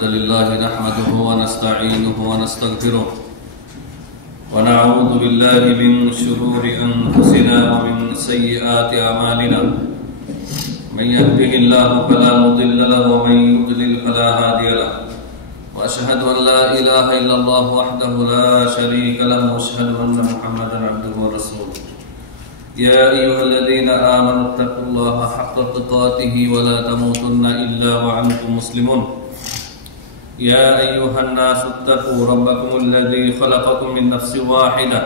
الحمد لله نحمده ونستعينه ونستغفره ونعوذ بالله من شرور أنفسنا ومن سيئات أعمالنا من يهده الله فلا مضل له ومن يضلل فلا هادي له وأشهد أن لا إله إلا الله وحده لا شريك له وأشهد أن محمدا عبده ورسوله يا أيها الذين آمنوا اتقوا الله حق تقاته ولا تموتن إلا وأنتم مسلمون يا أيها الناس اتقوا ربكم الذي خلقكم من نفس واحدة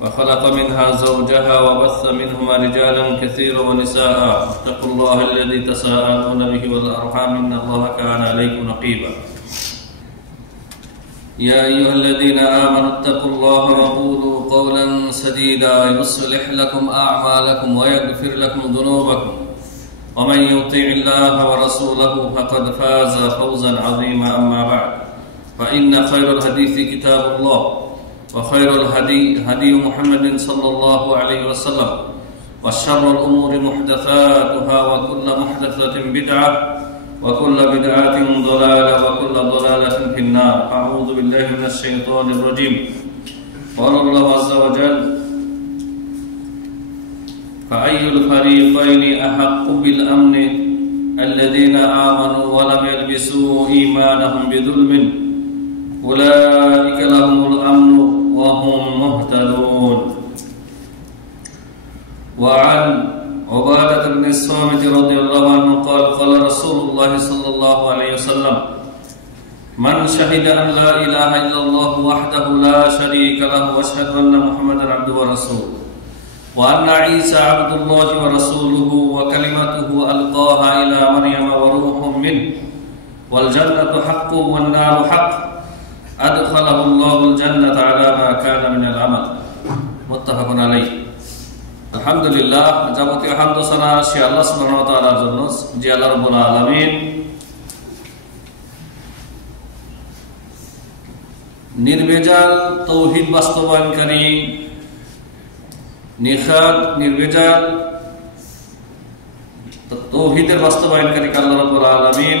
وخلق منها زوجها وبث منهما رجالا كثيرا ونساء اتقوا الله الذي تساءلون به والأرحام إن الله كان عليكم رقيبا يا أيها الذين آمنوا اتقوا الله وقولوا قولا سديدا يصلح لكم أعمالكم ويغفر لكم ذنوبكم ومن يطع الله ورسوله فقد فاز فوزا عظيما أما بعد فإن خير الحديث كتاب الله وخير الهدي هدي محمد صلى الله عليه وسلم وشر الأمور محدثاتها وكل محدثة بدعة وكل بدعة ضلالة وكل ضلالة في النار أعوذ بالله من الشيطان الرجيم قال الله عز وجل فأي الفريقين أحق بالأمن الذين آمنوا ولم يلبسوا إيمانهم بظلم أولئك لهم الأمن وهم مهتدون وعن عبادة بن الصامت رضي الله عنه قال قال رسول الله صلى الله عليه وسلم من شهد أن لا إله إلا الله وحده لا شريك له وأشهد أن محمدا عبده ورسوله وأن عيسى عبد الله ورسوله وكلمته ألقاها إلى مريم وروح منه والجنة حق والنار حق أدخله الله الجنة على ما كان من العمل متفق عليه আলহামদুলিল্লাহ যাবতীয় হামদ ও সানা সে আল্লাহ সুবহানাহু ওয়া তাআলার জন্য যে আল্লাহ রাব্বুল আলামিন নির্ভেজাল তাওহীদ বাস্তবায়নকারী নির্ভেজাল তাওহীদের বাস্তবায়নকারী আল্লাহ রাব্বুল আলামিন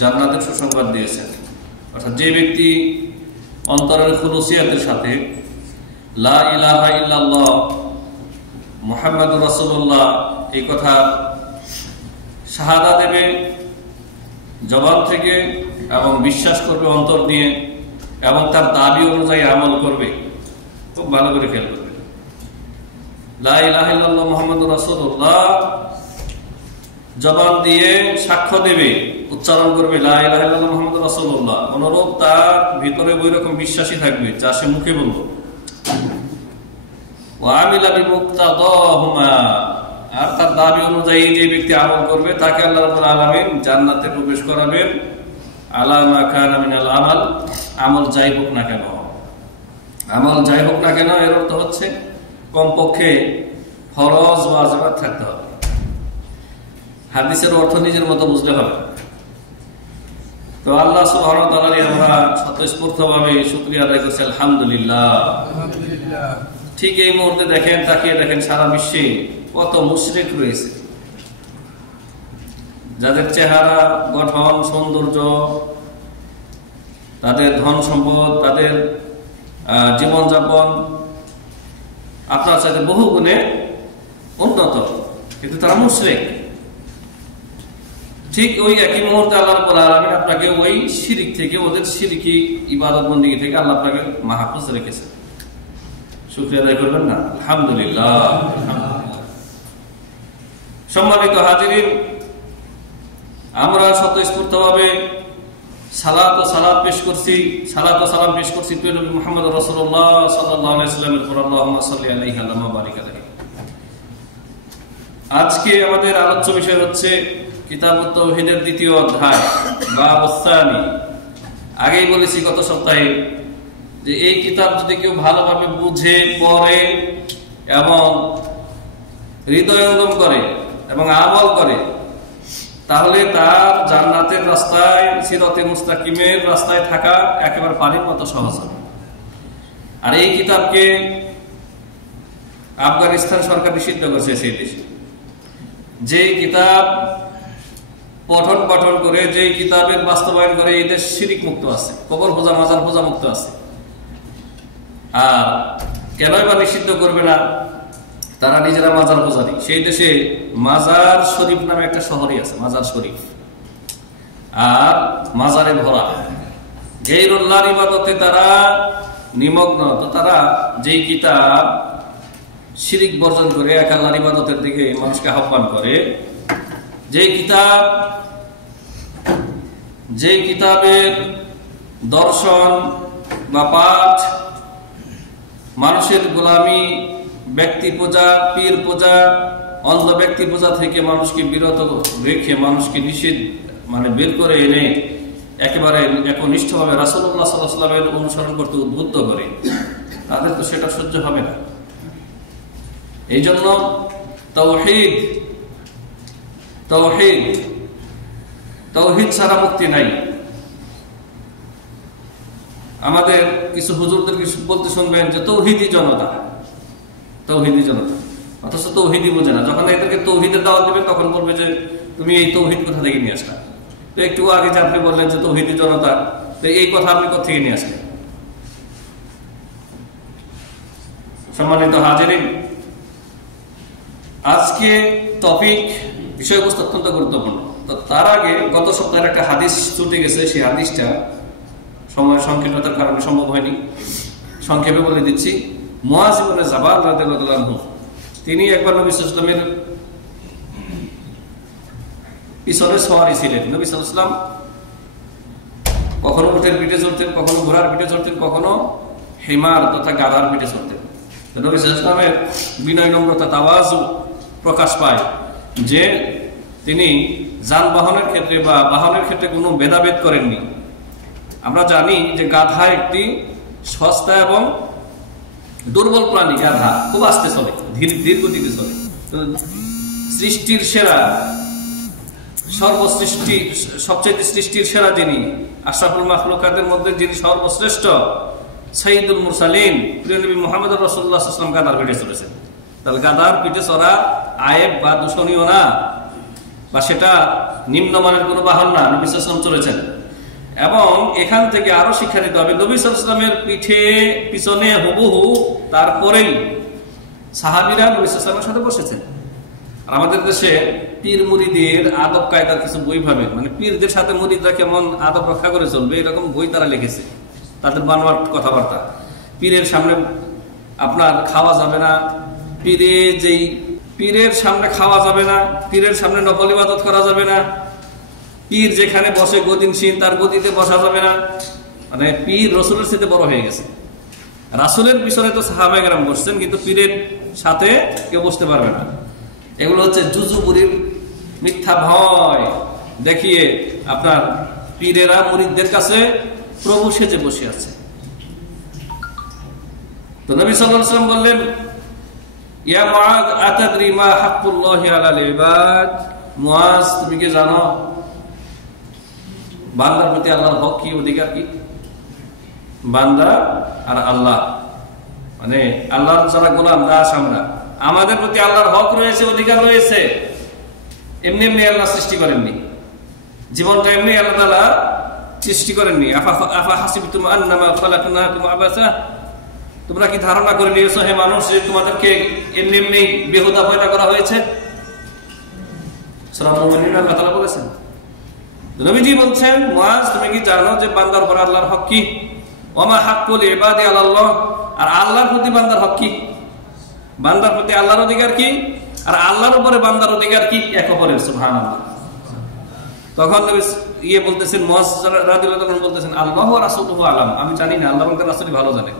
জান্নাতের সুসংবাদ দিয়েছেন। অর্থাৎ যে ব্যক্তি অন্তরের খুলুসিয়াতের সাথে লা ইলাহা ইল্লাল্লাহ মুহাম্মাদুর রাসূলুল্লাহ এই কথা শাহাদা দেবে জবান থেকে এবং বিশ্বাস করবে অন্তর দিয়ে এবং তার দাবি অনুযায়ী আমল করবে, খুব ভালো করে খেয়াল করবে। লা ইলাহা ইল্লাল্লাহ মুহাম্মাদুর রাসূলুল্লাহ জবান দিয়ে সাক্ষ্য দেবে, উচ্চারণ করবে লা ইলাহা ইল্লাল্লাহ মুহাম্মাদুর রাসূলুল্লাহ, অনুরূপ তার ভিতরে ওই রকম বিশ্বাসী থাকবে যা সে মুখে বলবে। আর তার দাবি অনুযায়ী যে ব্যক্তি আমল করবে তাকে আল্লাহ রাব্বুল আলামিন জান্নাতে প্রবেশ করাবেন আলা মা কানা মিনাল আমাল, আমল যাই হোক না কেন, আমল যাই হোক না কেন এর অর্থ হচ্ছে কমপক্ষে ফরজ ওয়াজিবাত থাকতে হবে। হাদিসের অর্থ নিজের মতো বুঝলে হবে। তো আল্লাহ সুবহানাহু ওয়া তাআলার আমরা স্বতঃস্ফূর্তভাবে শুকরিয়া আদায় করছি আলহামদুলিল্লাহ। ঠিক এই মুহূর্তে দেখেন, তাকিয়ে দেখেন সারা বিশ্বে কত মুশরিক রয়েছে যাদের চেহারা গঠন সৌন্দর্য, তাদের ধন সম্পদ, তাদের জীবনযাপন আপনার সাথে বহু গুণে উন্নত, কিন্তু তারা মুশরিক। ঠিক ওই একই মুহূর্তে আল্লাহ রাব্বুল আলামিন আপনাকে ওই শিরক থেকে, ওদের শিরকি ইবাদত বন্দেগী থেকে আল্লাহ আপনাকে মাহফুজ রেখেছে। শুকরিয়া আদায় করবেন না? আলহামদুলিল্লাহ। সম্মানিত হাজিরিন, আমরা স্বতঃস্ফূর্তভাবে সালাত ও সালাম পেশ করছি প্রিয় নবী মুহাম্মদ রাসূলুল্লাহ সাল্লাল্লাহু আলাইহি ওয়াসাল্লামের উপর। আল্লাহুম্মা সাল্লি আলাইহি ওয়া বারিক আলাইহি। আজকে আমাদের আলোচ্য বিষয় হচ্ছে কিতাবুত তাওহীদের দ্বিতীয় অধ্যায় বাবুস সানি। আগেই বলেছি গত সপ্তাহে যে এই কিতাব যদি কেউ ভালোভাবে বুঝে, পড়ে এবং হৃদয়ঙ্গম করে এবং আমল করে তাহলে তার জান্নাতের রাস্তায়, সিরাতে মুস্তাকিমের রাস্তায় থাকা একেবারে পানির মতো সহজ হবে। আর এই কিতাবকে আফগানিস্তান সরকার নিষিদ্ধ করেছে সেই দেশে। যে কিতাব পঠন পাঠন করে, যে কিতাবের বাস্তবায়ন করে, এই দেশ শিরিক মুক্ত আছে, কবর পূজা মাজার পূজা মুক্ত আছে। আর কেনই বা নিষিদ্ধ করবে না? তারা নিজেরা মাজার পূজারী। সেই দেশে মাজার শরীফ নামে একটা শহরই আছে, মাজার শরীফ, আর মাজারে ভরা। গায়রুল্লাহর ইবাদতে তারা নিমগ্ন। তো তারা যেই কিতাব শিরিক বর্জন করে এক আল্লাহর ইবাদতের দিকে মানুষকে আহ্বান করে, যে কিতাবের দর্শন বা পাঠ মানুষের গোলামি, ব্যক্তি পূজা, পীর পূজা, অন্ধ ব্যক্তি পূজা থেকে মানুষকে বিরত রেখে, মানুষকে নিষেধ বের করে এনে একেবারে একনিষ্ঠভাবে রাসূলুল্লাহ সাল্লাল্লাহু আলাইহি ওয়াসাল্লামের অনুসরণ করতে উদ্বুদ্ধ করে, তাদের তো সেটা সহ্য হবে না। এই জন্য তাওহীদ ছাড়া মুক্তি নাই। আমাদের কিছু হুজুরদের বলতে শুনবেন যে তৌহিদি জনতা, অথচ তৌহিদি বোঝে না। যখন এদেরকে তৌহিদের দাওয়াত দিবে তখন বলবে যে তুমি এই তৌহিদ কোথা থেকে নিয়ে আসলা? তো একটু আগে যে আপনি বললেন যে তৌহিদি জনতা, তো এই কথা আপনি কোথা থেকে নিয়ে আসলেন? সম্মানিত হাজিরিন, আজকে টপিক বিষয়বস্তু অত্যন্ত গুরুত্বপূর্ণ। তো তার আগে গত সপ্তাহের একটা হাদিস ছুটে গেছে, সেই হাদিসটা সময় সংকীর্ণতার কারণে সম্ভব হয়নি, সংক্ষেপে বলে দিচ্ছি। মুআয ইবনে জাবাল রাদিয়াল্লাহু আনহু, তিনি একবার নবী সাল্লাল্লাহু আলাইহি ওয়াসাল্লামের পিছনে সওয়ারি ছিলেন। নবী সাল্লাল্লাহু আলাইহি ওয়াসাল্লাম কখনো উটের পিঠে চড়তেন, কখনো ঘোড়ার পিঠে চড়তেন, কখনো হিমার তথা গাধার পিঠে চড়তেন। নবী সাল্লাল্লাহু আলাইহি ওয়াসাল্লামের বিনয়, নম্রতা, তাওয়াজু প্রকাশ পায় যে তিনি যানবাহনের ক্ষেত্রে বা বাহনের ক্ষেত্রে কোনো ভেদাভেদ করেননি। আমরা জানি যে গাধা একটি সস্তা এবং দুর্বল প্রাণী। গাধা খুব আস্তে চলে, ধীর গতিতে চলে। সৃষ্টির সেরা, সবচেয়ে সৃষ্টির সেরা যিনি, আশরাফুল মাখলুকাতের মধ্যে যিনি সর্বশ্রেষ্ঠ, সাইয়্যিদুল মুরসালিন, প্রিয় নবী মুহাম্মদ রাসূলুল্লাহ সাল্লাল্লাহু আলাইহি ওয়াসাল্লাম গাধার পিঠে চলেছেন। তাহলে গাধার পিঠে চড়া আয়েব বা দূষণীয় না, বা সেটা নিম্নমানের কোনো বাহন না, নবী সাল্লাল্লাহু আলাইহি ওয়াসাল্লাম চলেছেন। এবং এখান থেকে আরো শিক্ষা নিতে হবে, নবী সাল্লাল্লাহু আলাইহি ওয়াসাল্লামের পিছনে হুবহু তারপরেই সাহাবীরা নবী সাল্লাল্লাহু আলাইহি ওয়াসাল্লামের সাথে বসেছেন। আর আমাদের দেশে পীর মুরিদের আদব কায়দার কিছু বই পাবে, পীরদের সাথে মুরিদরা কেমন আদব রক্ষা করে চলবে এরকম বই তারা লিখেছে, তাদের বানোয়ার কথাবার্তা। পীরের সামনে আপনার খাওয়া যাবে না, পীরের সামনে খাওয়া যাবে না, পীরের সামনে নকল ইবাদত করা যাবে না, পীর যেখানে বসে গদিনশীল তার গদিতে বসা যাবে না। পীর রসুলের সাথে বড় হয়ে গেছে। রাসূলের পিছনে তো সাহাবায়ে কেরাম বসছেন, কিন্তু পীরের সাথে কেউ বসতে পারবে না। এগুলো হচ্ছে জুজুবুরির মিথ্যা ভয় দেখিয়ে আপনার পীরেরা মুরিদদের কাছে প্রভু সেজে বসে আছে। তো নবী সাল্লাল্লাহু আলাইহি ওয়াসাল্লাম বললেন, ইয়া মুআয আতাদরি মা হাক্কুল্লাহি আলাল ইবাদ? মুআয, তুমি কি জানো বান্দার প্রতি আল্লাহর হক কি, অধিকার কি? বান্দা আর আল্লাহ, আল্লাহর যারা গোলাম, দাস আমরা, আমাদের প্রতি আল্লাহর হক রয়েছে, অধিকার রয়েছে। এমনি এমনি আল্লাহ সৃষ্টি করেননি, জীবনটা এমনি আল্লাহ তাআলা সৃষ্টি করেননি। আফা হাসিবতুম আন্নামা খালাকনাকুম আবাসা, তোমরা কি ধারণা করে নিয়েছো হে মানুষ যে তোমাদেরকে এমনি এমনি বেহুদা পয়দা করা হয়েছে? সূরা মুমিনুন আল্লাহ তাআলা বলেছেন। নবীজি বলছেন, মুআয, তুমি কি জানো যে বান্দার উপর আল্লাহর হক কি? ওমা হাক্কুল ইবাদি আলাল্লাহ, আর আল্লাহর প্রতি বান্দার হক কি? বান্দার প্রতি আল্লাহর অধিকার কি, আর আল্লাহর উপরে বান্দার অধিকার কি? এক অপরের। সুবহানাল্লাহ। তখন বলতেছেন, মুআয রাদিয়াল্লাহু আনহু বলতেছেন, আল্লাহু ওয়া রাসূলুহু আলাম, আমি জানি না, আল্লাহ এবং তার রাসূলই ভালো জানে।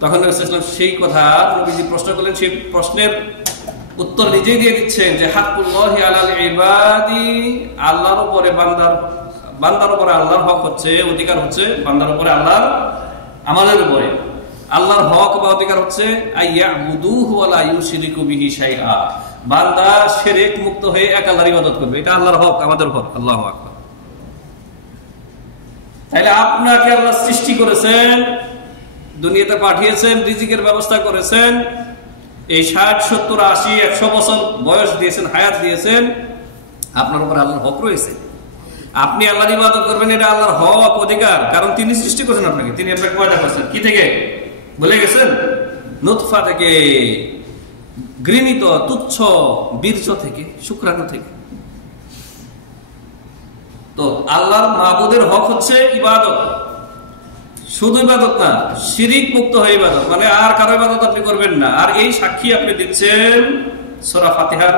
তখন নবী সাল্লাল্লাহু আলাইহি ওয়াসাল্লাম সেই কথা নবীজি প্রশ্ন করলেন, সেই প্রশ্নের উত্তর নিজেই দিয়ে দিচ্ছেন যে হাক্কুল্লাহি আলাল ইবাদি, আল্লাহর উপরে বান্দার উপরে আল্লাহর হক হচ্ছে, অধিকার হচ্ছে বান্দার উপরে আল্লাহর, আমাদের উপরে আল্লাহর হক বা অধিকার হচ্ছে আইয়াবুদুহু ওয়া লা ইউশরিকু বিহি শাইআ, বান্দা শিরক মুক্ত হয়ে এক আল্লাহর ইবাদত করবে, এটা আল্লাহর হক আমাদের উপর। আল্লাহু আকবার। তাহলে আপনাকে আল্লাহ সৃষ্টি করেছেন, দুনিয়াতে পাঠিয়েছেন, রিজিকের ব্যবস্থা করেছেন, এই 60, 70, 80, 100 বছর বয়স দিয়েছেন, হায়াত দিয়েছেন, আপনার উপর আল্লাহর হক রয়েছে। আপনি আল্লাহর ইবাদত করবেন, এটা আল্লাহর হক, অধিকার। কারণ তিনি সৃষ্টি করেছেন আপনাকে, তিনি আপনাকে পয়দা করেছেন কি থেকে বলে গেছেন? নুতফা থেকে, ঘৃণিত তুচ্ছ বীর্য থেকে, শুক্রাণু থেকে। তো আল্লাহর মাবুদের হক হচ্ছে ইবাদত, শুধু ইবাদত না, শিরিক মুক্ত হয়ে ইবাদত, মানে আর কারো ইবাদত আপনি করবেন না। আর এই সাক্ষী আপনি দিচ্ছেন সূরা ফাতিহার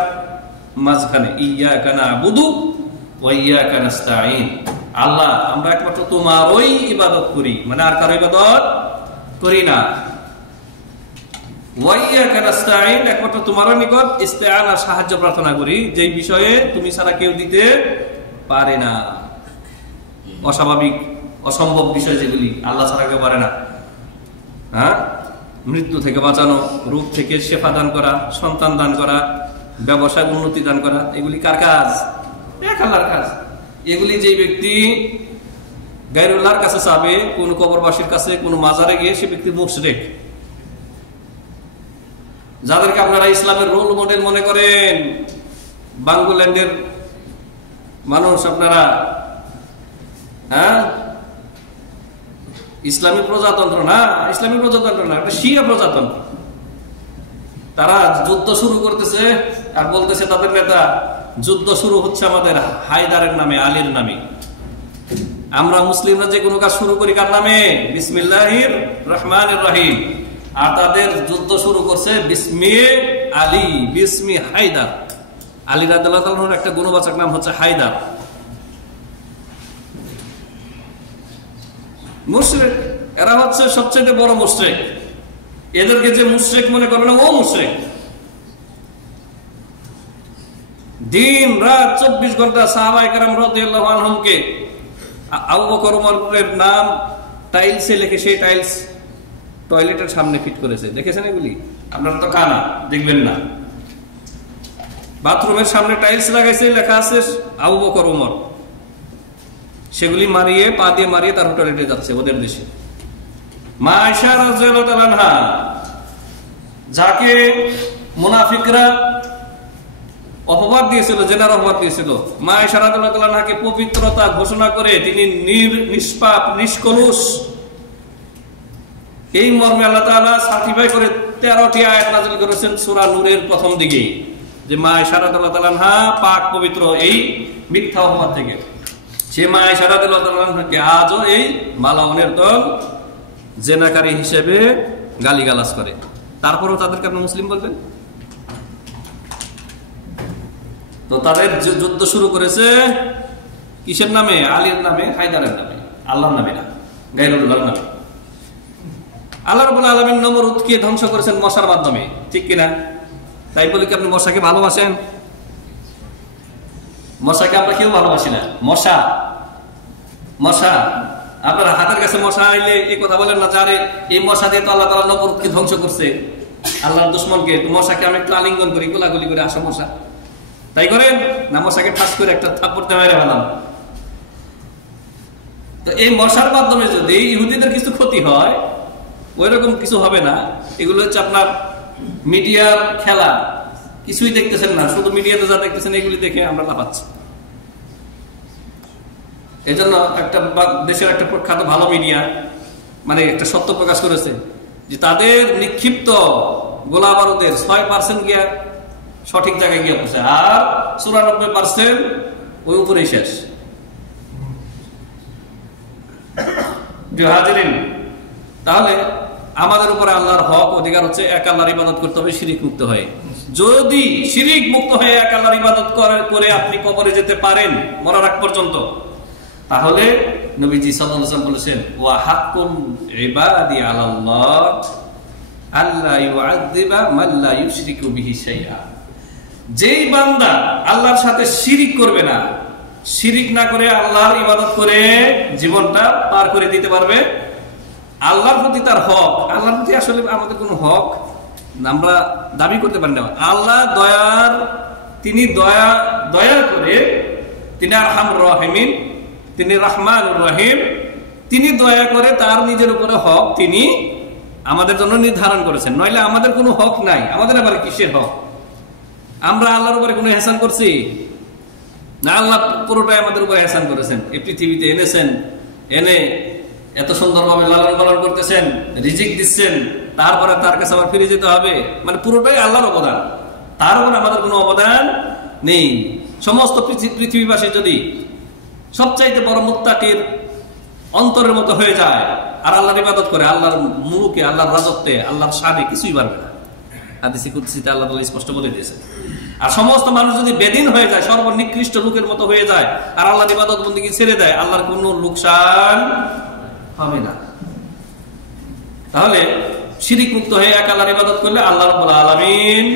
মাঝখানে, ইয়্যাকা না'বুদু ওয়া ইয়্যাকা নাস্তাঈন। আল্লাহ, আমরা একমাত্র তোমারই ইবাদত করি, মানে আর কারো ইবাদত করি না। ওয়া ইয়্যাকা নাস্তাঈন, একমাত্র তোমার নিকট ইস্তিআনা, সাহায্য প্রার্থনা করি, যেই বিষয়ে তুমি ছাড়া কেউ দিতে পারে না। অস্বাভাবিক, অসম্ভব বিষয় যেগুলি আল্লাহ ছাড়া কেউ পারে না। হ্যাঁ, মৃত্যু থেকে বাঁচানো, রোগ থেকে শেফা দান করা, সন্তান দান করা, ব্যবসায় উন্নতি দান করা, এগুলি কার কাজ? এক আল্লাহর কাজ। এগুলি যে ব্যক্তি গায়রুল্লাহর কাছে চাবে, কোন কবরবাসীর কাছে, কোন মাজারে গিয়ে, সে ব্যক্তি মুশরিক। যাদেরকে আপনারা ইসলামের রোল মডেল মনে করেন, বাংলাদেশের মানুষ আপনারা, হ্যাঁ, ইসলামী প্রজাতন্ত্র না, ইসলামী প্রজাতন্ত্র না, একটা শিয়া প্রজাতন্ত্র। তারা যুদ্ধ শুরু করতেছে আর বলতেছে তাদের নেতা, যুদ্ধ শুরু হচ্ছে আমাদের হায়দারের নামে, আলীর নামে। আমরা মুসলিমরা যে কোনো কাজ শুরু করি কার নামে? বিসমিল্লাহির রহমানির রহিম। আর তাদের যুদ্ধ শুরু করছে বিসমি আলী, বিসমি হায়দার। আলী রাদিয়াল্লাহু তাআলার একটা গুণবাচক নাম হচ্ছে হায়দার। মুশরিক, এরা হচ্ছে সবচেয়ে বড় মুশরিক। এদেরকে যে মুশরিক মনে করবে না, ও মুশরিক। দিন রাত 24 ঘন্টা সাহাবায়ে কেরাম রাদিয়াল্লাহু আনহুমকে আবু বকর ওমরের নাম টাইলসে লিখে, সেই টাইলস টয়লেটের সামনে ফিট করেছে। দেখেছেন এগুলি? আপনারা তো কানা, দেখবেন না। বাথরুমের সামনে টাইলস লাগাইছে, লেখা আছে আবু বকর ওমর। সেগুলি মারিয়ে, পা দিয়ে মারিয়ে তার টয়লেটে যাচ্ছে ওদের দেশে। মা আয়েশা রাদিয়াল্লাহু তাআলা আনহা, যাকে মুনাফিকরা অপবাদ দিয়েছিল, জেনার অপবাদ দিয়েছিল, মা আয়েশা রাদিয়াল্লাহু তাআলা আনহাকে পবিত্রতা ঘোষণা করে তিনি নিষ্পাপ, নিষ্কলুষ, এই মর্মে আল্লাহ তাআলা সার্টিফাই করে 13টি আয়াত নাযিল করেছেন সূরা নূরের প্রথম দিকে, যে মা আয়েশা রাদিয়াল্লাহু তাআলা আনহা পাক পবিত্র এই মিথ্যা অপবাদ থেকে। সে মা আয়েশা রাদিয়াল্লাহু তাআলা আনহাকে আজও এই মালাউনের দল জেনাকারী হিসেবে গালিগালাজ করে। তারপরেও তাদেরকে আপনি মুসলিম বলবেন? তো তাদের যুদ্ধ শুরু করেছে কিসের নামে? আলীর নামে, হায়দারের নামে, আল্লাহর নামে না, গায়রুল্লাহর নামে। আল্লাহ রাব্বুল আলামিন নমরুদকে ধ্বংস করেছেন মশার মাধ্যমে, ঠিক কিনা? তাই বলে কি আপনি মশাকে ভালোবাসেন? মশাকে আমরা কেউ ভালোবাসি না। মশা, মশা, আপনার হাতের কাছে মশা আইলে এই কথা বলেন না, যারে এই মশা দিয়ে তো আল্লাহ তাআলা নমরুদকে ধ্বংস করছে, আল্লাহর দুশমনকে। তো মশাকে আমি একটু আলিঙ্গন করি, গোলাগুলি করে, আসো মশা, তাই করেন না? মশাকে ঠাস করে একটা থাপ্পড় দিয়ে মেরে ফেলাম। তো এই মশার মাধ্যমে যদি ইহুদিদের কিছু ক্ষতি হয়, ওই রকম কিছু হবে না। এগুলো হচ্ছে আপনার মিডিয়ার খেলা, কিছুই দেখতেছেন না, শুধু মিডিয়াতে যা দেখতেছেন এগুলি দেখে আমরা লাফাচ্ছি। এই জন্য একটা দেশের একটা প্রখ্যাত ভালো মিডিয়া মানে একটা সত্য প্রকাশ করেছে যে তাদের নিক্ষিপ্ত গোলা বারুদের 6% গিয়া সঠিক জায়গায় গিয়ে পৌঁছে, আর 94% ওই উপরেই শেষ। তাহলে আমাদের উপরে আল্লাহর হক, অধিকার হচ্ছে এক আল্লাহর ইবাদত করতে হবে শিরিক মুক্ত হয়ে। যদি শিরিক মুক্ত হয়ে এক আল্লাহর ইবাদত করে আপনি কবরে যেতে পারেন মরার আগ পর্যন্ত, তাহলে নবীজি সাল্লাল্লাহু আলাইহি ওয়াসাল্লাম বলেছেন, ওয়া হাক্কুল ইবাদি আলাল্লাহ আল্লা ইউআযযিবা মান লা ইউশরিকু বিহি শাইআ। যেই বান্দা আল্লাহর সাথে শিরিক করবে না, শিরিক না করে আল্লাহর ইবাদত করে জীবনটা পার করে দিতে পারবে, আল্লাহর প্রতি তার হক। আল্লাহর প্রতি আসলে আমাদের কোনো হক আমরা দাবি করতে পারি না। আল্লাহ দয়ার, তিনি দয়া করে, তিনি আরহামুর রাহিমিন, তিনি রহমানুর রহিম, তিনি দয়া করে তার নিজের উপরে হক তিনি আমাদের জন্য নির্ধারণ করেছেন। নইলে আমাদের কোনো হক নাই। আমাদের আবার কিসের হক? আমরা আল্লাহর উপরে কোনো ইহসান করছি? না আল্লাহ পুরোটাই আমাদের উপর ihsan করেছেন, এই পৃথিবীতে এনেছেন, এনে এত সুন্দরভাবে লালন পালন করতেছেন, রিজিক দিচ্ছেন, তারপরে তার কাছে আবার ফিরে যেতে হবে, মানে পুরোটাই আল্লাহর অবদান, তার উপর আমাদের কোনো অবদান নেই। সমস্ত পৃথিবীবাসী যদি সবচাইতে বড় মুত্তাকির অন্তরের মতো হয়ে যায় আর আল্লাহর ইবাদত করে, আল্লাহর মুলুকে, আল্লাহর রাজত্বে, আল্লাহর শানে কিছুই পারবে না। হাদিসে কুদসিতে আল্লাহ তাআলা স্পষ্ট বলে দিয়েছেন। আর সমস্ত মানুষ যদি বেদিন হয়ে যায়, সর্বনিকৃষ্ট লোকের মতো হয়ে যায় আর আল্লাহর ইবাদত বন্দেগী ছেড়ে দেয়, আল্লাহর কোনো লোকসান হবে না। তাহলে শিরিক মুক্ত হয়ে এক আল্লাহর ইবাদত করলে আল্লাহ রাব্বুল আলামিন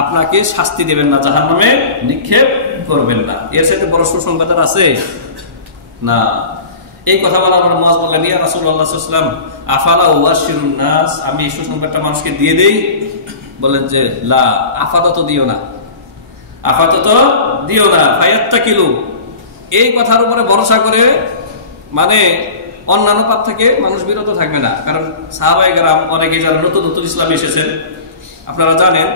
আপনাকে শাস্তি দেবেন না, জাহান্নামে নিক্ষেপ করবেন না। এর সাথে বড় সুসংবাদ আছে না? এই কথা বলা আমার মুয়াজ বললেন, ইয়া রাসূলুল্লাহ সাল্লাল্লাহু আলাইহি ওয়াসাল্লাম আফালা উবাশশিরুন নাস, আমি এই সুসংবাদটা মানুষকে দিয়ে দেই? বলেন যে লা, আপাতত দিও না, আপাতত দিও না, ফায়াত্তাকিলু। এই কথার উপরে ভরসা করে মানে অন্যান্য পাপ থেকে মানুষ বিরত থাকবে না। কারণ সাহাবায়ে কেরাম অনেকে যারা নতুন নতুন ইসলামে এসেছেন, আপনারা জানেন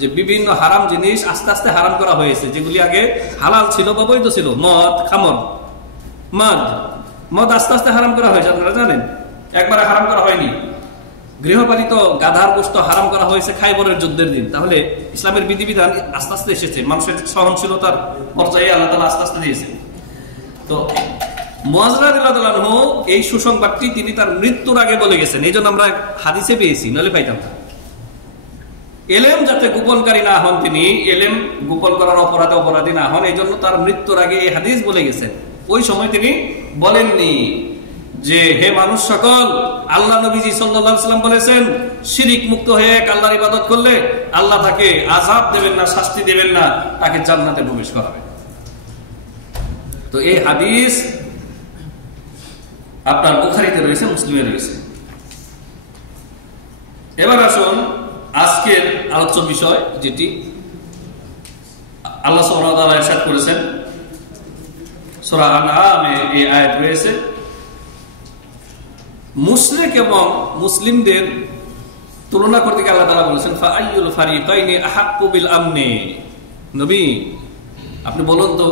যে বিভিন্ন হারাম জিনিস আস্তে আস্তে হারাম করা হয়েছে, যেগুলি আগে হালাল ছিল বা বৈধ ছিল। মদ, খামর, মদ আস্তে আস্তে হারাম করা হয়েছে, আপনারা জানেন, একবারে হারাম করা হয়নি। গৃহপালিত গাধার গোশত হারাম করা হয়েছে খাইবরের যুদ্ধের দিন। তাহলে ইসলামের বিধিবিধান আস্তে আস্তে এসেছে, মানুষের সহনশীলতার পর্যায়ে আল্লাহ তাআলা আস্তে আস্তে দিয়েছে। তো মুয়াজ রাদিয়াল্লাহু আনহু এই সুসংবাদটি তিনি তার মৃত্যুর আগে বলে গেছেন, এই জন্য আমরা হাদিসে পেয়েছি, নইলে পাইতাম না। এলেম যাতে গোপনকারী না হন, তিনি এলেম গোপন করার অপরাধী না হন, এই জন্য তার মৃত্যুর আগে এই হাদিস বলে গেছেন। ওই সময় তিনি বলেননি যে হে মানুষ সকল, আল্লাহ নবীজি সাল্লাল্লাহু আলাইহি ওয়াসাল্লাম বলেছেন শিরিক মুক্ত হয়ে এক আল্লাহর ইবাদত করলে আল্লাহ তাকে আযাব দেবেন না, শাস্তি দেবেন না, তাকে জান্নাতে প্রবেশ করাবেন। তো এই হাদিস আপনার বুখারীতে রয়েছে, মুসলিমে রয়েছে। এবার আসুন আজকের আলোচ্য বিষয়, যেটি আল্লাহ সুবহানাহু ওয়া তাআলা ইরশাদ করেছেন সূরা আনআমে, এই আয়াত রয়েছে, মুশরিক এবং মুসলিমদের তুলনা করতে গিয়ে আল্লাহ তাআলা বলেছেন ফাআইয়ুল ফারিকাইনি আহাক্কু বিল আমনি। নবী আপনি বলুন তো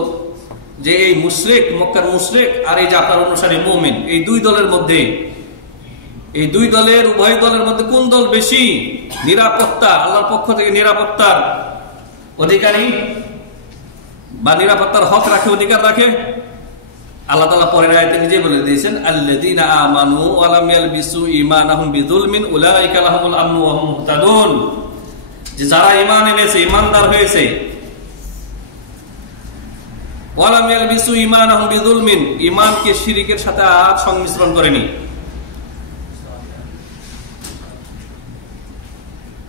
যে এই মুশরিক, মক্কার মুশরিক আর এই যে আপনার অনুসারী মুমিন, এই দুই দলের মধ্যে, এই দুই দলের, উভয় দলের মধ্যে কোন দল বেশি নিরাপত্তা, আল্লাহর পক্ষ থেকে নিরাপত্তার অধিকারী বা নিরাপত্তার হক রাখে, অধিকার রাখে? আল্লাহ তাআলা পরের আয়াতে নিজে বলে দিয়েছেন আল্লাযীনা আমানু ওয়া লাম ইয়ালবিসু ঈমানাহুম বিযুলমিন উলাইকা লাহুমুল আমনু ওয়া হুম মুহতাদুন। যে যারা ঈমান এনেছে, ঈমানদার হয়েছে, ওয়া লাম ইয়ালবিসু ঈমানাহুম বিযুলমিন, ঈমানকে শিরকের সাথে আর সংমিশ্রণ করেনি,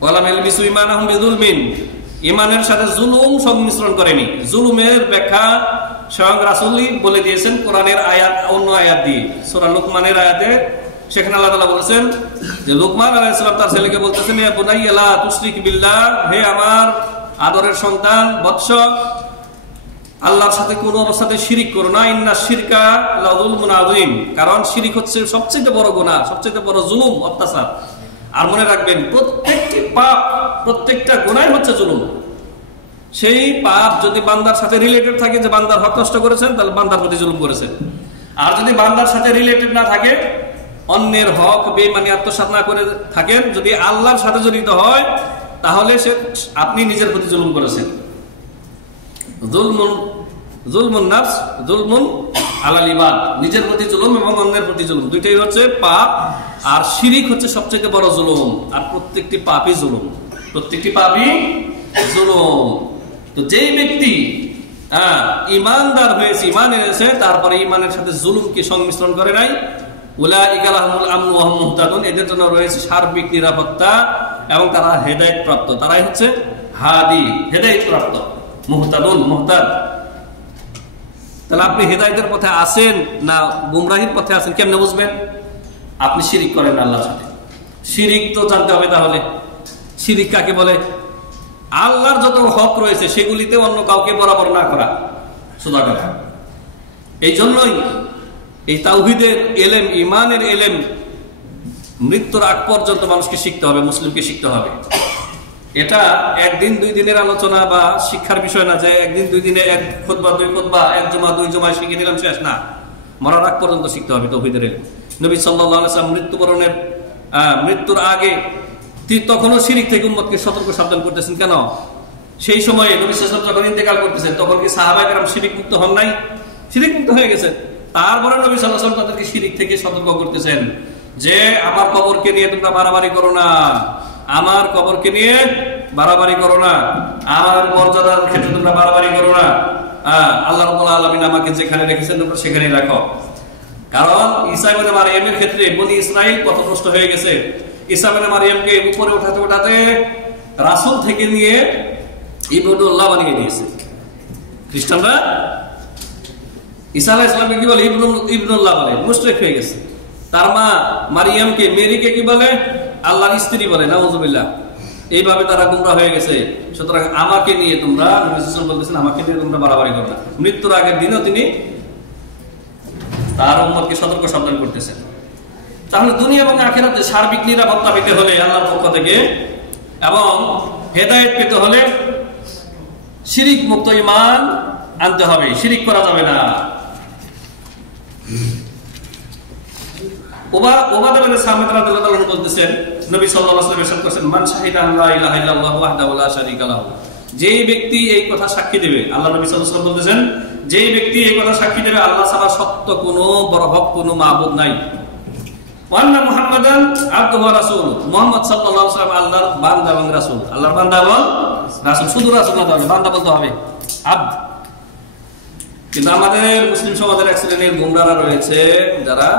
ওয়া লাম ইয়ালবিসু ঈমানাহুম বিযুলমিন, ঈমানের সাথে জুলুম সংমিশ্রণ করেনি। জুলুমের ব্যাখ্যা স্বয়ং রাসূলই বলে দিয়েছেন কোরআনের আয়াত, অন্য আয়াত দিয়ে। সূরা লুকমানের আয়াতে সেখানে আল্লাহ তাআলা বলেছেন যে লুকমান আলাইহিস সালাম তার ছেলেকে বলতেছেন ইয়া বুনাইয়া লা তুশরিক বিল্লাহ, হে আমার আদরের সন্তান, বৎস, আল্লাহর সাথে কোনো অবস্থাতে শিরিক করো না, ইন্না শিরকা লাযুলমুন আযীম, কারণ শিরিক হচ্ছে সবচেয়ে বড় গুনাহ, সবচেয়ে বড় জুলুম, অত্যাচার। আর মনে রাখবেন প্রত্যেকটি পাপ, প্রত্যেকটা গুনাহ হচ্ছে জুলুম। সেই পাপ যদি বান্দার সাথে রিলেটেড থাকে, যে বান্দার হক নষ্ট করেছেন, তাহলে বান্দার প্রতি জুলুম করেছেন। আর যদি বান্দার সাথে রিলেটেড না থাকে, অন্যের হক বেঈমানি আত্মসাৎ না করে থাকেন, যদি আল্লাহর সাথে জড়িত হয়, তাহলে আপনি নিজের প্রতি জুলুম করেছেন। জুলমুন নাফস, জুলমুন আলাল ইবাদ, নিজের প্রতি জুলুম এবং অন্যের প্রতি জুলুম, দুইটাই হচ্ছে পাপ। আর শিরিক হচ্ছে সবচেয়ে বড় জুলুম। আর প্রত্যেকটি পাপই জুলুম, প্রত্যেকটি পাপই জুলুম। তো যেই ব্যক্তি ঈমানদার হয়েছে, ঈমান এনেছে, তারপরে ঈমানের সাথে জুলুমকে সংমিশ্রণ করে নাই, উলাইকা লাহুমুল আমনু ওয়া হুম মুহতাদুন, এদের জন্য রয়েছে সার্বিক নিরাপত্তা এবং তারা হেদায়েত প্রাপ্ত, তারাই হচ্ছে হাদি, হেদায়েত প্রাপ্ত, মুহতাদুন, মুহতাদ। তাহলে আপনি হেদায়েতের পথে আছেন না গুমরাহির পথে আছেন কেমনে বুঝবেন? আপনি শিরিক করেন আল্লাহর সাথে। শিরিক তো জানতে হবে। তাহলে শিরিক কাকে বলে? আল্লাহর যত হক রয়েছে সেগুলিতে অন্য কাউকে বরাবর না করা, সুদা করা। এই জন্যই এই তাওহীদের এলেম, ঈমানের এলেম মৃত্যুর আগ পর্যন্ত মানুষকে শিখতে হবে, মুসলিমকে শিখতে হবে। এটা একদিন দুই দিনের আলোচনা বা শিক্ষার বিষয় না যে একদিন দুই দিনে এক খুতবা দুই খুতবা এক জমা দুই জমায় শিখে নিলাম শেষ না, মরার আগ পর্যন্ত শিখতে হবে তাওহীদের ইলম। নবী সাল্লাল্লাহু আলাইহি ওয়াসাল্লাম মৃত্যুর আগে তখনও শিরক থেকে উম্মতকে সতর্ক সাবধান করতেছেন। কেন? সেই সময়ে নবী সাল্লাল্লাহু আলাইহি ওয়াসাল্লাম যখন ইন্তেকাল করতেছেন তখন কি সাহাবায়ে কেরাম শিরক মুক্ত হন নাই? শিরক মুক্ত হয়ে গেছে। তারপরে নবী সাল্লাল্লাহু আলাইহি ওয়াসাল্লাম তাদেরকে শিরক থেকে সতর্ক করতেছেন যে আমার কবরকে নিয়ে তোমরা বাড়াবাড়ি করো না, আমার কবরকে নিয়ে বাড়াবাড়ি করো না, আমার মর্যাদার ক্ষেত্রে তোমরা বাড়াবাড়ি করো না। আল্লাহ রাব্বুল আলামিন আমাকে যেখানে রেখেছেন তোমরা সেখানেই রাখো। কারণ ঈসা ইবনে মারইয়ামের ক্ষেত্রে বনি ইসরাইল পথভ্রষ্ট হয়ে গেছে। ঈসা ইবনে মারইয়ামকে উপরে উঠাতে উঠাতে রাসূল থেকে নিয়ে ইবনুল্লাহ বানিয়ে দিয়েছে খ্রিস্টানরা। ঈসা আলাইহিস সালামকে কি বলে? ইবনুল্লাহ বলে, মুশরিক হয়ে গেছে। তার মা মারিয়ামকে, মেরিকে কি বলে? আল্লাহর স্ত্রী বলে, নাউযুবিল্লাহ। এইভাবে তারা গোমরা হয়ে গেছে। সুতরাং আমাকে নিয়ে তোমরা, নবী সাল্লাল্লাহু আলাইহি ওয়াসাল্লাম বলতেছেন আমাকে নিয়ে তোমরা বাড়াবাড়ি করো না। মৃত্যুর আগের দিনও তিনি তার উম্মতকে সতর্ক সাবধান করতেছেন। তাহলে দুনিয়া এবং আখিরাতে সার্বিক নিরাপত্তা পেতে হলে আল্লাহর পক্ষ থেকে এবং হেদায়েত পেতে হলে শিরিক মুক্ত ঈমান আনতে হবে, শিরিক করা যাবে না। ওবাদা বিন সামিত রাদিয়াল্লাহু আনহু বলতেছেন নবী সাল্লাল্লাহু আলাইহি ওয়াসাল্লাম ইরশাদ করেছেন মান শাহিদা আল্লা ইলাহা ইল্লাল্লাহু ওয়াহদাহু লা শারীকা লাহু, যেই ব্যক্তি এই কথা সাক্ষী দেবে, আল্লাহ নবী সাল্লাল্লাহু আলাইহি ওয়াসাল্লাম বলতেছেন যেই ব্যক্তি এই কথা সাক্ষী দেবে আল্লাহ ছাড়া সত্য কোনো বড় হক কোনো মাবুদ নাই, ওয়া আন্না মুহাম্মাদান আবদুহু ওয়া রাসূলুহু, মুহাম্মদ সাল্লাল্লাহু আলাইহি ওয়াসাল্লাম আল্লাহর বান্দা এবং রাসূল। আল্লাহর বান্দা এবং রাসূল, শুধু রাসূল না, বান্দা বলতে হবে, আবদ। কিন্তু আমাদের মুসলিম সমাজের এক শ্রেণীর গুমরারা রয়েছে যারা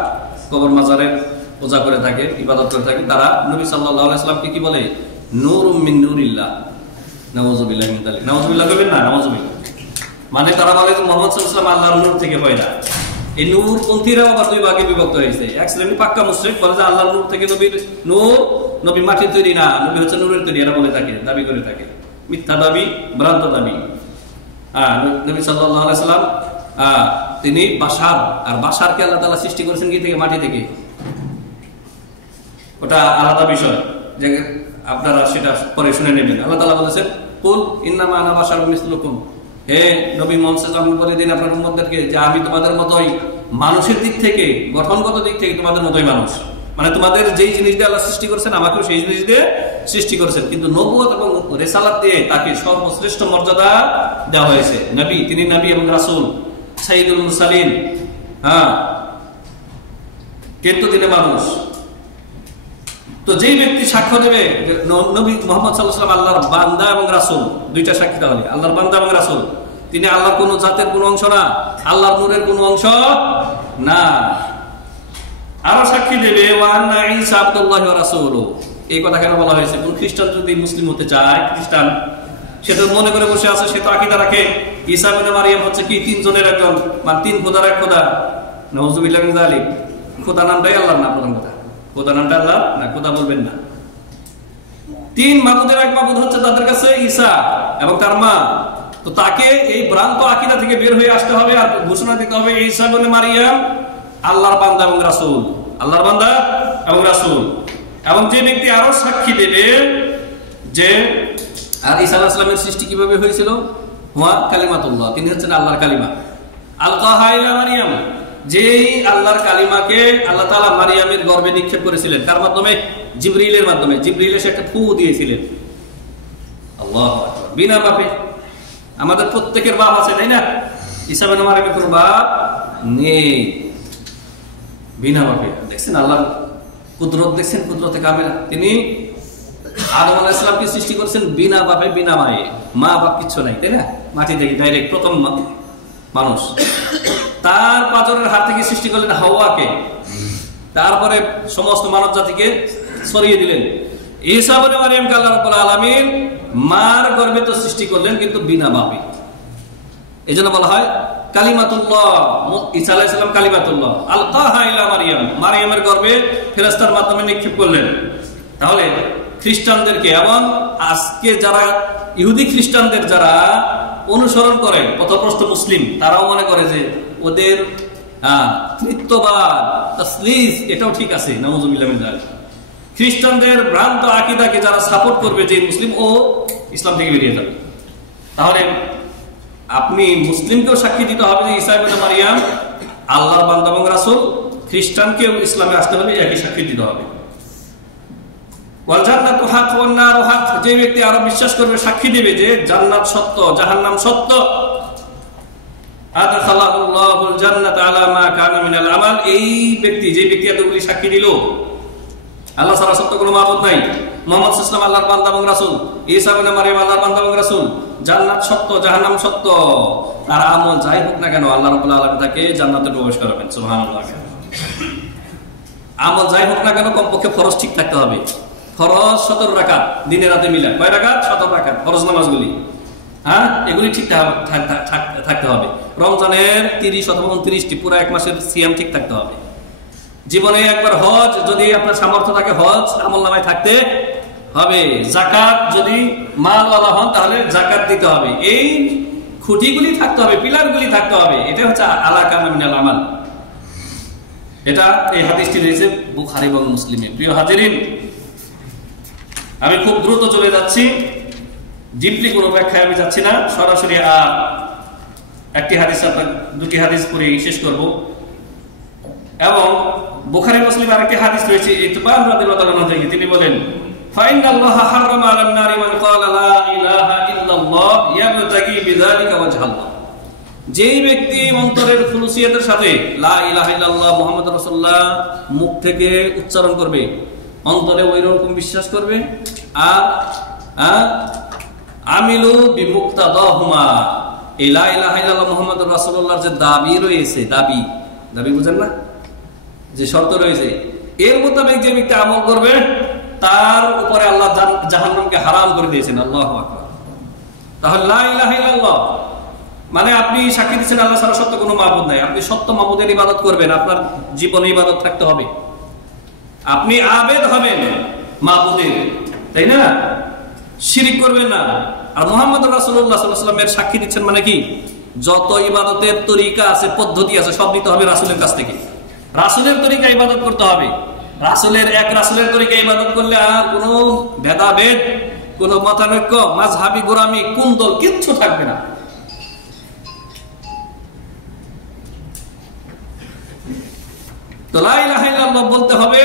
কবর মাজারের পূজা করে থাকে, ইবাদত করে থাকে। তারা নবী সাল্লাল্লাহু আলাইহি ওয়াসাল্লামকে কি বলে? নূরুম মিন নূরিল্লাহ। নাউযুবিল্লাহি মিন যালিক। নাউযুবিল্লাহ কইবেন না? নাউযুবিল্লাহ মানে তারা বলে যে মুহাম্মদ সাল্লাল্লাহু আলাইহি ওয়াসাল্লাম আল্লাহর নূর থেকে পয়দা। এই নূর পন্থীরা আবার দুই ভাগে বিভক্ত হয়েছে। এক শ্রেণী পাক্কা মুশরিক বলে যে আল্লাহর নূর থেকে নবীর নূর, নবী মাটির তৈরি না, নবী হচ্ছে নূরের তৈরি, এরা বলে থাকে, দাবি করে থাকে। মিথ্যা দাবি, ভ্রান্ত দাবি। নবী সাল্লাল্লাহু আলাইহি ওয়াসাল্লাম তিনি বাশার, আর বাশারকে আল্লাহ তাআলা সৃষ্টি করেছেন কি থেকে? মাটি থেকে। ওটা আলাদা বিষয়, যে আপনারা সেটা পরে শুনে নেবেন। আল্লাহ তাআলা বলেছেন কুল ইন্নামা আনা বাশারুম মিসলুকুম, হে নবী মুহাম্মদ সাল্লাল্লাহু আলাইহি ওয়াসাল্লাম বলে দিন আপনার উম্মতদেরকে যে আমি তোমাদের মতোই, মানুষের দিক থেকে, গঠনগত দিক থেকে তোমাদের মতোই মানুষ। মানে তোমাদের যেই জিনিস দিয়ে আল্লাহ সৃষ্টি করেছেন আমাকেও সেই জিনিস দিয়ে সৃষ্টি করেছেন, কিন্তু নবুয়ত এবং রিসালাত দিয়ে তাকে সর্বশ্রেষ্ঠ মর্যাদা দেওয়া হয়েছে। নবী, তিনি নবী এবং রাসূল, সাইয়্যিদুল মুরসালিন, কিন্তু তিনি মানুষ। তো যেই ব্যক্তি সাক্ষ্য দেবে নবী মুহাম্মদ সাল্লাল্লাহু আলাইহি ওয়াসাল্লাম আল্লাহর বান্দা এবং রাসূল, দুইটা সাক্ষী দেওয়া হবে, আল্লাহর বান্দা এবং রাসূল, তিনি আল্লাহর কোন জাতের কোন অংশ না, আল্লাহর নূরের কোন অংশ না। আরো সাক্ষী দেবে ওয়া আন্না ঈসা আবদুল্লাহি ওয়া রাসূলুহু। এই কথা কেন বলা হয়েছে? কোন খ্রিস্টান যদি মুসলিম হতে চায়, খ্রিস্টান সে তো মনে করে বসে আছে, সে তো আকীদা রাখে ঈসা ইবনে মারইয়াম হচ্ছে কি তিনজনের একজন, মানে তিন খোদার এক খোদা। নাউযুবিল্লাহি মিন যালিক। খোদা নামটাই আল্লাহর না, প্রথম কথা খোদা নামটা আল্লাহ না, খোদা বলবেন না। তিন মাবুদের এক মাবুদ হচ্ছে তাদের কাছে ঈসা এবং তার মা। তো তাকে এই ভ্রান্ত আকীদা থেকে বের হয়ে আসতে হবে আর ঘোষণা দিতে হবে ঈসা ইবনে মারইয়াম আল্লাহর বান্দা এবং রাসূল, আল্লাহর বান্দা এবং রাসূল। এবং যে ব্যক্তি আরো সাক্ষী দেবে যে আর ঈসা আলাইহিস সালামের সৃষ্টি কিভাবে হয়েছিল, হুয়া কালিমাতুল্লাহ, তিনি হচ্ছেন আল্লাহর কালিমা, আলকাহা ইলা মারইয়াম, যেই আল্লাহর কালিমাকে আল্লাহ তাআলা মারইয়ামের গর্ভে নিক্ষেপ করেছিলেন। কার মাধ্যমে? জিবরিলের মাধ্যমে। জিবরিল এসে একটা ফু দিয়েছিলেন। আল্লাহু আকবার। বিনা বাপে। আমাদের প্রত্যেকের বাপ আছে, তাই না? ঈসা ইবনে মারইয়ামের কোনো বাপ নেই, বিনা বাপে। দেখছেন আল্লাহর কুদরত, দেখছেন কুদরতে কামেলা। তিনি আদম আলাইহিস সালামকে সৃষ্টি করেছেন বিনা বাপে, বিনা মায়ে, মা বাপ কিচ্ছু নাই, তাই না? মাটি থেকে ডাইরেক্ট প্রথম মানুষ। তার পাঁজরের হাত থেকে সৃষ্টি করলেন হাওয়াকে, তারপরে সমস্ত মানব জাতিকে ছড়িয়ে দিলেন। ঈসা ইবনে মারইয়ামকে আল্লাহ রাব্বুল আলামিন মার গর্ভে তো সৃষ্টি করলেন, কিন্তু বিনা বাপে। এজন্য বলা হয় কালিমাতুল্লাহ। ঈসা আলাইহিস সালাম কালিমাতুল্লাহ, আলকাহা ইলা মারইয়াম, মারইয়ামের গর্ভে ফেরেশতার মাধ্যমে নিক্ষেপ করলেন। তাহলে খ্রিস্টানদেরকে এবং আজকে যারা ইহুদি খ্রিস্টানদের যারা অনুসরণ করে পথভ্রষ্ট মুসলিম, তারাও মনে করে যে ওদের তৃতীয়বাদ, তাসলিস, এটাও ঠিক আছে। নাউযুবিল্লাহি মিন যালিক। খ্রিস্টানদের ভ্রান্ত আকীদাকে যারা সাপোর্ট করবে যে মুসলিম ও ইসলাম থেকে বেরিয়ে যাবে। তাহলে আপনি মুসলিমকেও সাক্ষী দিতে হবে যে ঈসা ইবনে মারইয়াম আল্লাহর বান্দা এবং রাসূল, খ্রিস্টানকেও ইসলামে আসতে হলে একই সাক্ষী দিতে হবে। ওয়াল জান্নাতু হাক ওয়ান নারু হাক, যে ব্যক্তি আরো বিশ্বাস করবে, সাক্ষী দেবে যে জান্নাত সত্য, জাহান্নাম সত্য, আদখালাহুল্লাহুল জান্নাত আলা মা কানা মিনাল আমাল, এই ব্যক্তি, যে ব্যক্তি এতগুলি সাক্ষী দিল আল্লাহ ছাড়া সত্য কোনো মাবুদ নাই, মুহাম্মদ সাল্লাল্লাহু আলাইহি ওয়াসাল্লাম আল্লাহর বান্দা এবং রাসূল, ঈসা ইবনে মারইয়াম আল্লাহর বান্দা এবং রাসূল, জান্নাত সত্য, জাহান্নাম সত্য, তার আমল যাই হোক না কেন আল্লাহ রাব্বুল আলামিন তাকে জান্নাতে প্রবেশ করাবেন। সুবহানাল্লাহ। আমল যাই হোক না কেন কমপক্ষে ফরজ ঠিক থাকতে হবে। ফরজ 17 রাকাত দিনে রাতে মিলা, কয় রাকাত? 17 রাকাত ফরজ নামাজগুলি, হ্যাঁ, এগুলি ঠিক থাকতে হবে। রমজানের 30 অথবা 29টি পুরো এক মাসের সিয়াম ঠিক থাকতে হবে। জীবনে একবার হজ, যদি আপনার সামর্থ্য থাকে হজ আমলনামায় থাকতে হবে। যাকাত, যদি মালওয়ালা হন তাহলে যাকাত দিতে হবে। এই খুঁটিগুলি থাকতে হবে, পিলারগুলি থাকতে হবে। এটা হচ্ছে আলা কামা মিনাল আমাল। এটা এই হাদিসটি রয়েছে বুখারী এবং মুসলিমে। প্রিয় হাজিরিন, আমি খুব দ্রুত চলে যাচ্ছি, ডিপলি কোনো ব্যাখ্যায় আমি যাচ্ছি না, সরাসরি একটি হাদিস, আপনার দুটি হাদিস পড়ে শেষ করব। এবং বুখারী মুসলিম আরেকটি হাদিস রয়েছে ইতবান রাদিয়াল্লাহু তাআলা আনহু থেকে, তিনি বলেন ফাইনাল্লাহা হারামা আলান নারি মান ক্বালা লা ইলাহা ইল্লাল্লাহ ইয়াবতাগি বিযালিকা ওয়াজহাল্লাহ, যেই ব্যক্তি অন্তরের খুলুসিয়তের সাথে লা ইলাহা ইল্লাল্লাহ মুহাম্মাদুর রাসূলুল্লাহ মুখ থেকে উচ্চারণ করবে, অন্তরে ওই রকম বিশ্বাস করবে, আর আমিলু বিমুক্তাদাহুমা, এই লা ইলাহা ইল্লাল্লাহ মুহাম্মাদুর রাসূলুল্লাহর যে দাবি রয়েছে, দাবি বুঝেন না, যে শর্ত রয়েছে, এর মোতাবেক যে ব্যক্তি আমল করবে তার উপরে আল্লাহ জাহান্নামকে হারাম করে দিয়েছেন। আল্লাহু আকবার। তাহলে লা ইলাহা ইল্লাল্লাহ মানে আপনি সাক্ষী দিচ্ছেন আল্লাহ ছাড়া সত্য কোনো মাবুদ নাই, আপনি সত্য মাবুদের ইবাদত করবেন, আপনার জীবনে ইবাদত থাকতে হবে, আপনি আবেদ হবেন মাবুদের, তাই না? শিরিক করবেন না। আর মুহাম্মদ রাসূলুল্লাহ সাল্লাল্লাহু আলাইহি ওয়াসাল্লামের সাক্ষী দিচ্ছেন মানে কি, যত ইবাদতের তরিকা আছে, পদ্ধতি আছে, সব নিতে হবে রাসূলের কাছ থেকে। রাসূলের তরিকা ইবাদত করতে হবে। রাসূলের তরিকা ইবাদত করলে আর কোনো ভেদাভেদ, কোনো মতানৈক্য, মাযহাবি গোরামি, কুন্দল কিচ্ছু থাকবে না। তো লা ইলাহা ইল্লাল্লাহ বলতে হবে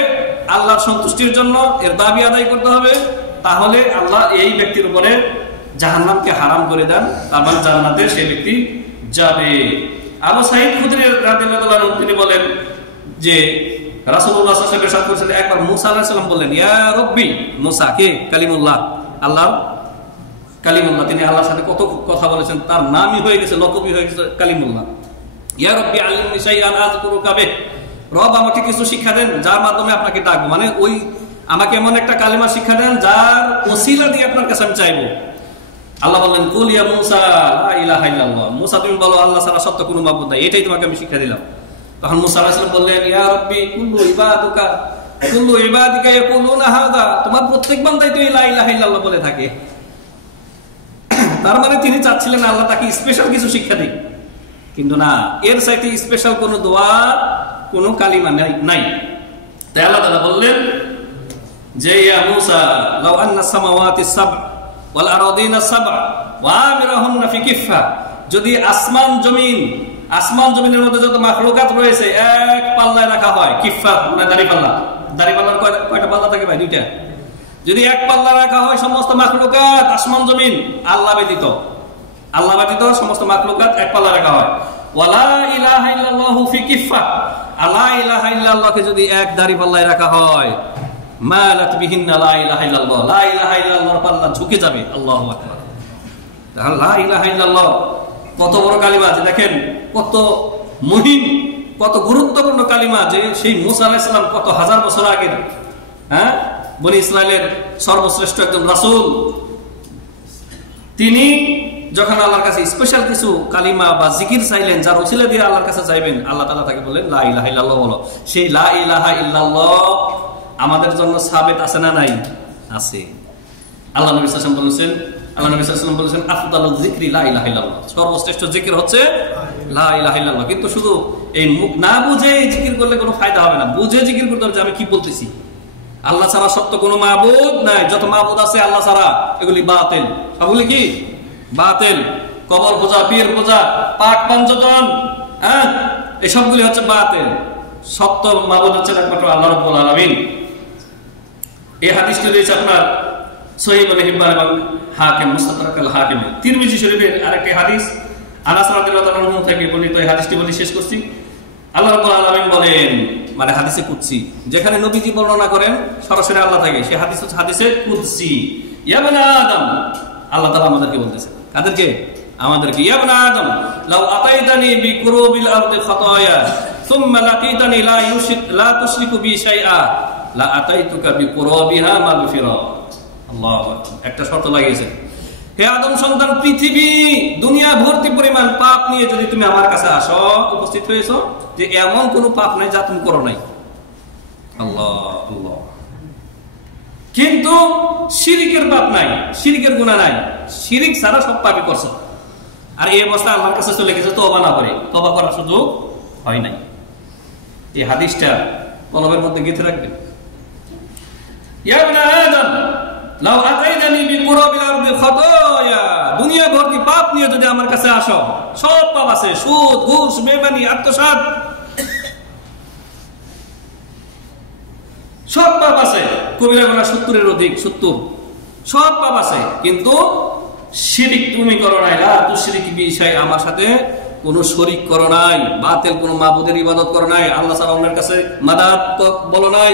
আল্লাহর সন্তুষ্টির জন্য, এর দাবি আদায় করতে হবে, তাহলে আল্লাহ এই ব্যক্তির উপরে জাহান্নামকে হারাম করে দেন, তার মানে জান্নাতে সেই ব্যক্তি যাবে। আবু সাঈদ খুদরি রাদিয়াল্লাহু তাআলা তিনি বলেন যে রাসূলুল্লাহ সাল্লাল্লাহু আলাইহি ওয়াসাল্লাম ইরশাদ করেছেন, একবার মুসা আলাইহিস সালাম বললেন, ইয়া রব্বি, মুসা কে? কালিমুল্লাহ, আল্লাহর কালিমুল্লাহ, তিনি আল্লাহর সাথে কত কথা বলেছেন, তার নামই হয়ে গেছে, লকবই হয়ে গেছে কালিমুল্লাহ। ইয়া রব্বি আল্লিমনি শাইআন আযকুরুকা বিহি, রব আমাকে কিছু শিক্ষা দেন যার মাধ্যমে আপনাকে ডাকবো, মানে ওই আমাকে এমন একটা কালিমা শিক্ষা দেন যার ওসিলা দিয়ে আপনার কাছে আমি চাইবো। আল্লাহ বললেন, কুল ইয়া মুসা লা ইলাহা ইল্লাল্লাহ, মুসা তুমি বলো আল্লাহ ছাড়া সত্য কোনো মাবুদ নাই, এটাই তোমাকে আমি শিক্ষা দিলাম। তখন মুসা আলাইহিস সালাম বললেন, ইয়া রাব্বি কুল্লু ইবাদিকা ইয়াকুলুনা হাযা, তোমার প্রত্যেক বান্দাই তো লা ইলাহা ইল্লাল্লাহ বলে থাকে। তার মানে তিনি চাচ্ছিলেন আল্লাহ তাকে স্পেশাল কিছু শিক্ষা দেয়, কিন্তু না, এর চাইতে স্পেশাল কোনো দোয়া, কোনো কালিমা নাই। তাই আল্লাহ তাআলা বললেন যে ইয়া মুসা লাউ আন্না সামাওয়াতি সাব' ওয়াল আরাদিনা সাব' ওয়া আমিরুহুন্না ফি কিফা, যদি আসমান জমিনের মধ্যে যত মাখলুকাত রয়েছে এক পাল্লায় রাখা হয়, কিফা মানে দাড়িপাল্লার কয়টা পাল্লা থাকে ভাই? দুইটা। যদি এক পাল্লা রাখা হয় সমস্ত মাখলুকাত, আসমান জমিন, আল্লাহ ব্যতীত সমস্ত মাখলুকাত এক পাল্লা রাখা হয়, ওয়ালা ইলাহা ইল্লাল্লাহু ফি কিফা, লা ইলাহা ইল্লাল্লাহকে যদি এক দাড়িপাল্লায় রাখা হয়, মালাত বিহিন্না লা ইলাহা ইল্লাল্লাহ, লা ইলাহা ইল্লাল্লাহর পাল্লা ঝুঁকে যাবে। আল্লাহু আকবার। তাহলে লা ইলাহা ইল্লাল্লাহ কত বড় কালিমা, যে দেখেন কত মুহিম, কত গুরুত্বপূর্ণ কালিমা, যে সেই মুসা আলাইহিস সালাম কত হাজার বছর আগের, হ্যাঁ, বনি ইসরাইলের সর্বশ্রেষ্ঠ একজন রাসূল, তিনি যখন আল্লাহর কাছে স্পেশাল কিছু কালিমা বা জিকির চাইলেন, যার ওসিলা দিয়ে আল্লাহর কাছে চাইবেন, আল্লাহ তাআলা তাকে বলেন লা ইলাহা ইল্লাল্লাহ বলো। সেই লা ইলাহা ইল্লাল্লাহ আমাদের জন্য সাবেত আছে না নাই? আছে। আল্লাহ নবী সাল্লাল্লাহু আলাইহি ওয়াসাল্লাম বলেছেন আফদালুয যিকরি লা ইলাহা ইল্লাল্লাহ, সর্বশ্রেষ্ঠ জিকির হচ্ছে লা ইলাহা ইল্লাল্লাহ। কিন্তু শুধু এই মুখ না বুঝে জিকির করলে কোনো ফায়দা হবে না, বুঝে জিকির করতে হবে যে আমি কি বলতেছি, আল্লাহ ছাড়া সত্য কোনো মাবুদ নাই, যত মাবুদ আছে আল্লাহ ছাড়া এগুলি বাতিল, সবগুলি কি বাতিল। কবর পূজা, পীর পূজা, পাক পঞ্চতন, এই সবগুলি হচ্ছে বাতিল। সত্য মাবুদ হচ্ছে একমাত্র আল্লাহ রাব্বুল আলামিন। এই হাদিসটি রয়েছে আপনার সহিহ ইবনে হিব্বান এবং হাকিম মুস্তাদরাক আল হাকিমে। তিরমিজি শরীফের আরেকটি হাদিস আনাস রাদিয়াল্লাহু আনহু থেকে বর্ণিত। এই হাদিসটি বলি শেষ করছি। আল্লাহ রাব্বুল আলামিন বলেন, মানে হাদিসে কুদসি, যেখানে নবীজি বর্ণনা করেন সরাসরি আল্লাহ থেকে, সেই হাদিস হচ্ছে হাদিসে কুদসি। ইয়া বানি আদম, আল্লাহ তাআলা আমাদেরকে বলতেছে, কাদেরকে? আমাদেরকে। ইয়া বানি আদম লাউ আতাইতানি বিকুরুবিল আরদি খাতায়া সুম্মা লাকিতানি লা তুশরিকু বি শাইআ লা আতাইতুকা বিকুরুবিহা মাগফিরা। আল্লাহু আকবার। একটা শর্ত লাগিয়েছে, হে আদম সন্তান, পৃথিবী দুনিয়া ভর্তি পরিমাণ পাপ নিয়ে যদি তুমি আমার কাছে আসো, উপস্থিত হয়েছো, যে এমন কোন পাপ নাই যা তুমি করো নাই। আল্লাহ আল্লাহ। কিন্তু শিরিকের পাপ নাই, শিরিকের গুনাহ নাই, শিরিক ছাড়া সব পাপই করছো। আর এই অবস্থা আল্লাহর কাছে চলে গেছে, তওবা না করে, তওবা করার সুযোগ হয় নাই। এই হাদিসটা কলবের মধ্যে গেঁথে রাখবেন। ইয়া ইবনে আদম লাউ আতাইতানি বিকুরবিল আরদি খাতায়া, দুনিয়া ভর্তি পাপ নিয়ে যদি আমার কাছে আসো, সব পাপ আছে, সুদ, ঘুষ, বেঈমানি, আত্মসাৎ, সব পাপ আছে। কবিরা গুনাহ 70-এর অধিক, 70 সব পাপ আছে। কিন্তু শিরিক তুমি করো নাই, লা তুশরিকি বি শাই, আমার সাথে কোনো শরীক করো নাই, বাতিল কোনো মাবুদের ইবাদত করো নাই, আল্লাহ ছাড়া অন্যের কাছে মাদাত বলো নাই,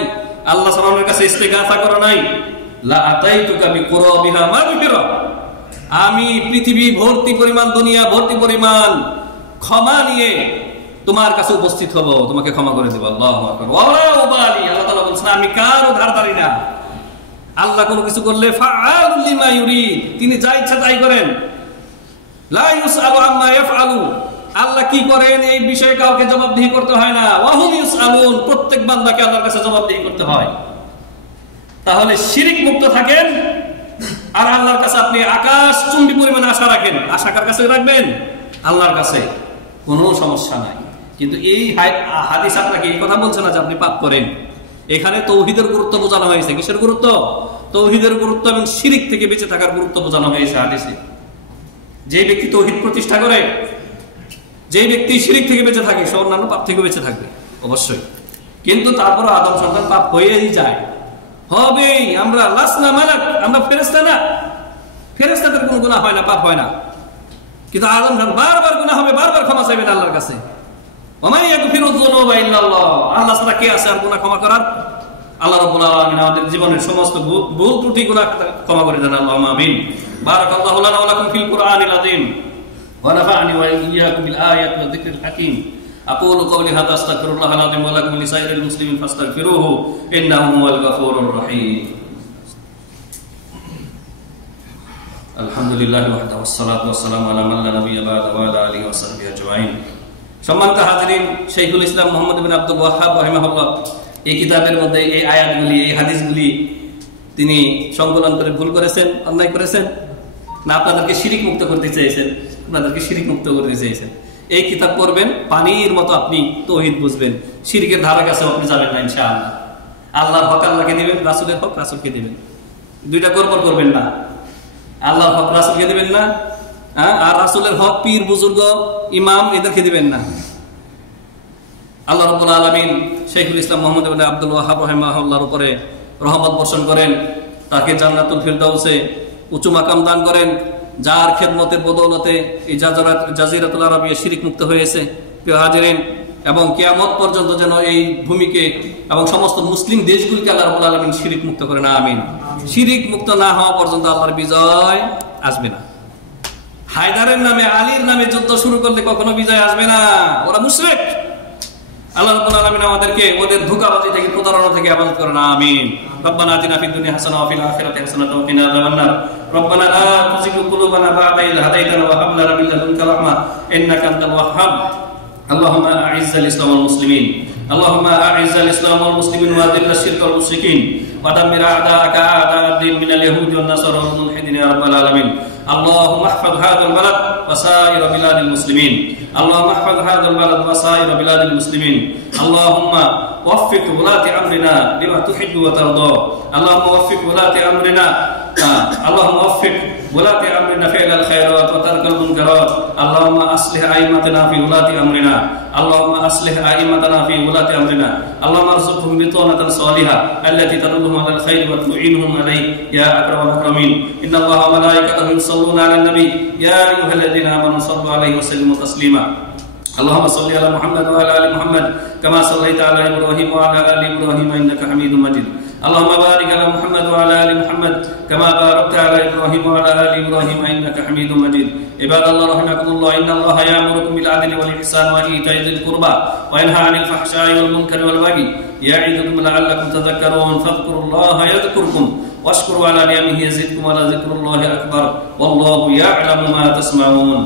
আল্লাহ ছাড়া অন্যের কাছে ইস্তিগাসা করো নাই। লা আতাইতুকা বিকুরবিহা মাগফিরা, আমি পৃথিবী ভর্তি পরিমাণ, দুনিয়া ভর্তি পরিমাণ ক্ষমা নিয়ে তোমার কাছে উপস্থিত হব, তোমাকে ক্ষমা করে দেব। আল্লাহু আকবার। ওয়ালা উবালি, আল্লাহ তাআলা বলেন আমি কারো ধারধারি না। আল্লাহ কোনো কিছু করলে ফাআলুল লিমা ইউরিদ, তিনি যা ইচ্ছা তাই করেন। লা ইউসআলু আম্মা ইয়াফআলু, আল্লাহ কি করেন এই বিষয়ে কাউকে জবাবদিহি করতে হয় না। ওয়া হুম ইউসআলুন, প্রত্যেক বান্দাকে আল্লাহর কাছে জবাবদিহি করতে হয়। তাহলে শিরিক মুক্ত থাকেন, আর আল্লাহর কাছে আপনি আকাশ চুম্বি পরিমাণে আশা রাখেন। আশা কার কাছে রাখবেন? আল্লাহর কাছে, কোনো সমস্যা নাই। কিন্তু এই হাদিস আপনাকে এই কথা বলছে না যে আপনি পাপ করেন। এখানে তৌহিদের গুরুত্ব বোঝানো হয়েছে। কিসের গুরুত্ব? তৌহিদের গুরুত্ব এবং শিরিক থেকে বেঁচে থাকার গুরুত্ব বোঝানো হয়েছে হাদিসে। যে ব্যক্তি তৌহিদ প্রতিষ্ঠা করে, যে ব্যক্তি শিরিক থেকে বেঁচে থাকে, সে অন্যান্য পাপ থেকে বেঁচে থাকবে অবশ্যই। কিন্তু তারপর আদম সন্তান পাপ হয়েই যায়, হবেই। আমরা লাসনা মালাক, আমরা ফেরেশতা না, ফেরেশতাদের কোনো গুনাহ হয় না, পাপ হয় না। কিন্তু আদম সন্তান বারবার গুনাহ হবে, বারবার ক্ষমা চাইবেন আল্লাহর কাছে। ওয়া ইয়াগফিরুয যুনুবা ইল্লাল্লাহ, আল্লাহ ছাড়া কে আছে আর গুনাহ ক্ষমা করার? আল্লাহ রাব্বুল আলামিন আমাদের জীবনের সমস্ত ভুল ত্রুটি গুনাহ ক্ষমা করে দেন। আল্লাহুম্মা আমিন। বারাকাল্লাহু লানা ওয়া লাকুম ফিল কুরআনিল আযীম ওয়া নাফা'নি ওয়া ইয়্যাকুম বিল আয়াতি ওয়ায যিকরিল হাকীম। আকুলু কওলি হাযা আস্তাগফিরুল্লাহাল আযীম ওয়া লাকুম ওয়া লিসাইরিল মুসলিমিন ফাস্তাগফিরুহু ইন্নাহু হুয়াল গফুরুর রহিম। আলহামদুলিল্লাহি ওয়াহদাহু ওয়াসসালাতু ওয়াসসালামু আলা মান লা নাবিয়্যা বা'দা ওয়া আলা আলিহি ওয়া সাহবিহি আজমাইন। সম্মানিত হাজিরিন, শাইখুল ইসলাম মুহাম্মদ বিন আব্দুল ওয়াহ্হাব রাহিমাহুল্লাহ এই কিতাবের মধ্যে এই আয়াতগুলি, এই হাদিসগুলি তিনি সংকলন করে ভুল করেছেন, অন্যায় করেছেন না আপনাদেরকে শিরিক মুক্ত করতে চেয়েছেন? আপনাদেরকে শিরিক মুক্ত করতে চেয়েছেন। এই কিতাব পড়বেন, পানির মতো আপনি তৌহিদ বুঝবেন, শিরিকের ধারা কাছে আপনি যাবেন না ইনশাআল্লাহ। আল্লাহর হক আল্লাহকে দিবেন, রাসূলের হক রাসূলকে দিবেন, দুইটা গড়বড় করবেন না। আল্লাহর হক রাসূলকে দিবেন না, আর রাসূলের হক পীর বুজুর্গ ইমাম এদেরকে দিবেন না। আল্লাহ রাব্বুল আলামিন শাইখুল ইসলাম মুহাম্মদ ইবনে আব্দুল ওয়াহ্হাব রাহিমাহুল্লাহর উপরে রহমত বর্ষণ করেন, তাকে জান্নাতুল ফিরদাউসে উঁচু মাকাম দান করেন, যার খেদমতের বদৌলতে এই জাজিরাতুল আরবিয়া শিরিক মুক্ত হয়েছে। প্রিয় হাজিরিন, এবং কিয়ামত পর্যন্ত যেন এই ভূমিকে এবং সমস্ত মুসলিম দেশগুলিকে আল্লাহ রাব্বুল আলামিন শিরিক মুক্ত করেন, আমিন। শিরিক মুক্ত না হওয়া পর্যন্ত আল্লাহর বিজয় আসবে না। হায়দারের নামে, আলীর নামে যুদ্ধ শুরু করলে কখনো বিজয় আসবে না, ওরা মুশরিক। আল্লাহ রাব্বুল আলামিন আমাদেরকে ওদের ধোঁকাবাজি থেকে, প্রতারণা থেকে হেফাজত করেন, আমিন। রব্বানা আতিনা ফিদ দুনিয়া হাসানাহ ওয়া ফিল আখিরাতি হাসানাতাও ওয়া কিনা আযাবান নার। রব্বানা লা তুযিগ কুলুবানা বা'দা ইয হাদাইতানা ওয়া হাব লানা মিন লাদুনকা রাহমাহ ইন্নাকা আনতাল ওয়াহ্হাব। আল্লাহুম্মা আ'ইজ্জাল ইসলাম ওয়াল মুসলিমিন, আল্লাহুম্মা আ'ইজ্জাল ইসলাম ওয়াল মুসলিমিন ওয়া আযিল্লাশ শিরকা ওয়াল মুশরিকিন ودمر أعداءك أعداء الدين من اليهود والنصارى والملحدين يا رب العالمين. اللهم احفظ هذا البلد وسائر بلاد المسلمين. اللهم احفظ هذا البلد وسائر بلاد المسلمين. اللهم وفق ولاة أمرنا لما تحب وترضى. اللهم وفق ولاة أمرنا اللهم وفق ولاة أمرنا فعل الخيرات وترك المنكرات. اللهم أصلح أئمتنا في ولاة أمرنا. اللهم أصلح أئمتنا في ولاة أمرنا. اللهم ارزقهم بطانة صالحة التي تدلهم على الخير وتعينهم عليه يا أكرم الأكرمين. إن الله وملائكته يصلون على النبي يا أيها الذين آمنوا صلوا عليه وسلموا تسليما. اللهم صل على محمد وعلى آل محمد كما صليت على إبراهيم وعلى آل إبراهيم إنك حميد مجيد. اللهم بارك على محمد وعلى آل محمد كما باركت على إبراهيم وعلى آل إبراهيم إنك حميد مجيد. عباد الله رحمكم الله، إن الله يأمركم بالعدل والإحسان وإيتاء ذي القربى وينهى عن الفحشاء والمنكر والبغي يعظكم لعلكم تذكرون. فاذكروا الله يذكركم واشكروا على نعمه يزدكم ولذكر الله أكبر والله يعلم ما تصنعون.